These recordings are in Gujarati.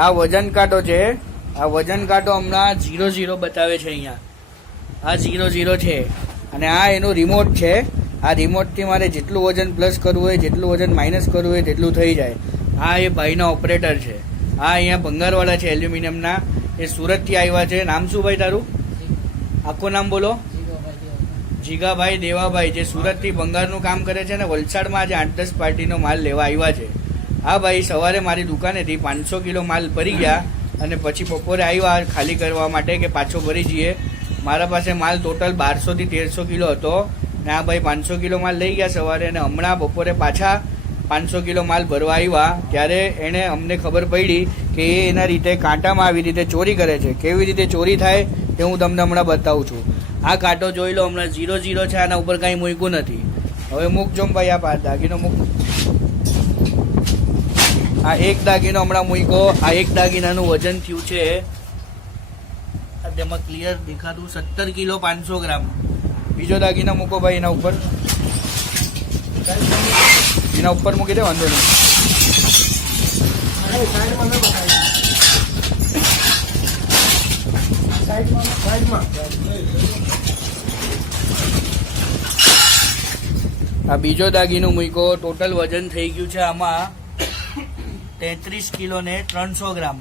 આ વજન કાંટો છે. આ વજન કાંટો હમણાં 0-0 બતાવે છે અહીંયા. આ 0-0 છે અને આ એનું રિમોટ છે. આ રિમોટથી મારે જેટલું વજન પ્લસ કરવું હોય, જેટલું વજન માઇનસ કરવું હોય તેટલું થઈ જાય. આ એ ભાઈના ઓપરેટર છે. આ અહીંયા ભંગારવાળા છે એલ્યુમિનિયમના. એ સુરતથી આવ્યા છે. નામ શું ભાઈ તારું? આખું નામ બોલો. જીગાભાઈ દેવાભાઈ, જે સુરતથી ભંગારનું કામ કરે છે ને વલસાડમાં આજે 8-10 પાર્ટીનો માલ લેવા આવ્યા છે. આ ભાઈ સવારે મારી દુકાનેથી 500 કિલો માલ ભરી ગયા અને પછી બપોરે આવ્યા ખાલી કરવા માટે કે પાછો ભરી જઈએ. મારા પાસે માલ ટોટલ 1200 થી 1300 કિલો હતો ને આ ભાઈ 500 કિલો માલ લઈ ગયા સવારે અને હમણાં બપોરે પાછા 500 કિલો માલ ભરવા આવ્યા ત્યારે એણે અમને ખબર પડી કે એ એના રીતે કાંટામાં આવી રીતે ચોરી કરે છે. કેવી રીતે ચોરી થાય તે હું તમને હમણાં બતાવું છું. આ કાંટો જોઈ લો, હમણાં 0-0 છે. આના ઉપર કાંઈ મૂક્યું નથી. હવે મૂકજો ભાઈ. આ દાગીનો મૂક. આ એક દાગીનો હમણાં મૂક્યો. આ એક દાગીનાનું વજન થયું છે, તેમાં ક્લિયર દેખાતું 17 કિલો 500 ગ્રામ. બીજો દાગીનો મૂકો ભાઈ એના ઉપર. એના ઉપર મૂકી દે, વાંધો નહીં. આ બીજો દાગીનો મૂક્યો. ટોટલ વજન થઈ ગયું છે આમાં 33 કિલો ને 300 ગ્રામ.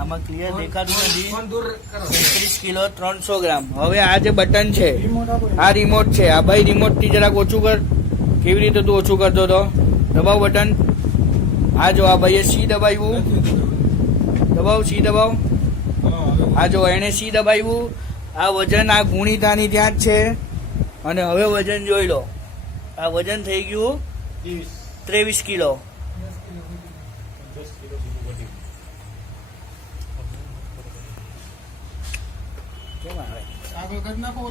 આમાં ક્લિયર દેખાતું નથી. 33 કિલો 300 ગ્રામ. હવે આ જે બટન છે, આ રિમોટ છે. આ ભાઈ રિમોટ થી જરાક ઓછું કર. કેવી રીતે તું ઓછું કરતો હતો? દબાવ બટન. આ જો આ ભાઈએ સી દબાવ્યું. દબાવ, સી દબાવ. આ જો એને સી દબાવ્યું. આ વજન આ ગુણિતાની ત્યાં જ છે અને હવે વજન જોઈ લો. આ વજન થઈ ગયું 23 કિલો.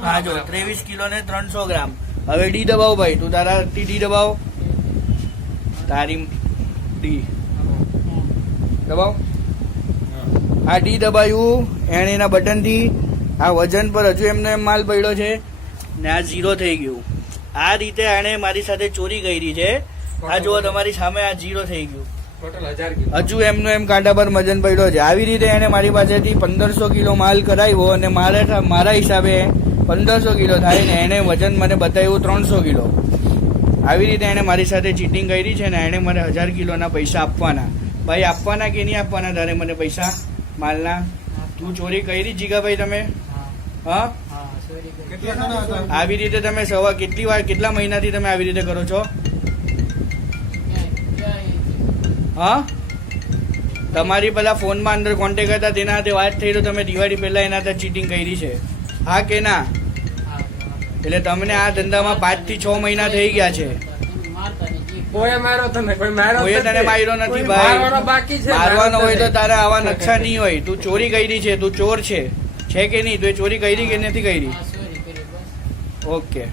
હા જો 23 કિલો ને 300 ગ્રામ. હવે ડી દબાવ ભાઈ. તું તારા ડી દબાવ. તારી ડી દબાવ. આ ડી દબાવ્યું એને એના બટન થી. આ વજન પર હજુ એમને માલ પડ્યો છે ને આ 0 થઈ ગયું. આ રીતે એને મારી સાથે ચોરી કરી છે. આ જુઓ તમારી સામે, આ 0 થઈ ગયું. હજુ એમનો એમ કાંટા પર વજન પડ્યો છે. આવી રીતે એને મારી પાસેથી 1500 કિલો માલ કરાવ્યો અને મારા હિસાબે 1500 કિલો થાય ને એને વજન મને બતાવ્યું 300 કિલો. આવી રીતે એને મારી સાથે ચીટિંગ કરી છે ને એને મને 1000 કિલોના પૈસા આપવાના. ભાઈ આપવાના કે નહીં આપવાના તારે મને પૈસા માલના? તું ચોરી કરી જીગાભાઈ તમે? હા, આવી રીતે તમે કેટલા મહિનાથી તમે આવી રીતે કરો છો? હા, તમારી પેલા ફોનમાં અંદર કોન્ટેક્ટ હતા તેના હાથે વાત થઈ તો તમે દિવાળી પહેલા એના હાથે ચીટિંગ કરી છે? હા કે ના? એટલે તમને આ ધંધામાં 5 થી 6 મહિના થઈ ગયા છે. કોઈ તને માર્યો નથી ભાઈ. મારવાનો હોય તો તારે આવા નકશા નહીં હોય. તું ચોરી કરી છે, તું ચોર છે કે નહીં? તું ચોરી કરી કે નથી કરી? ઓકે.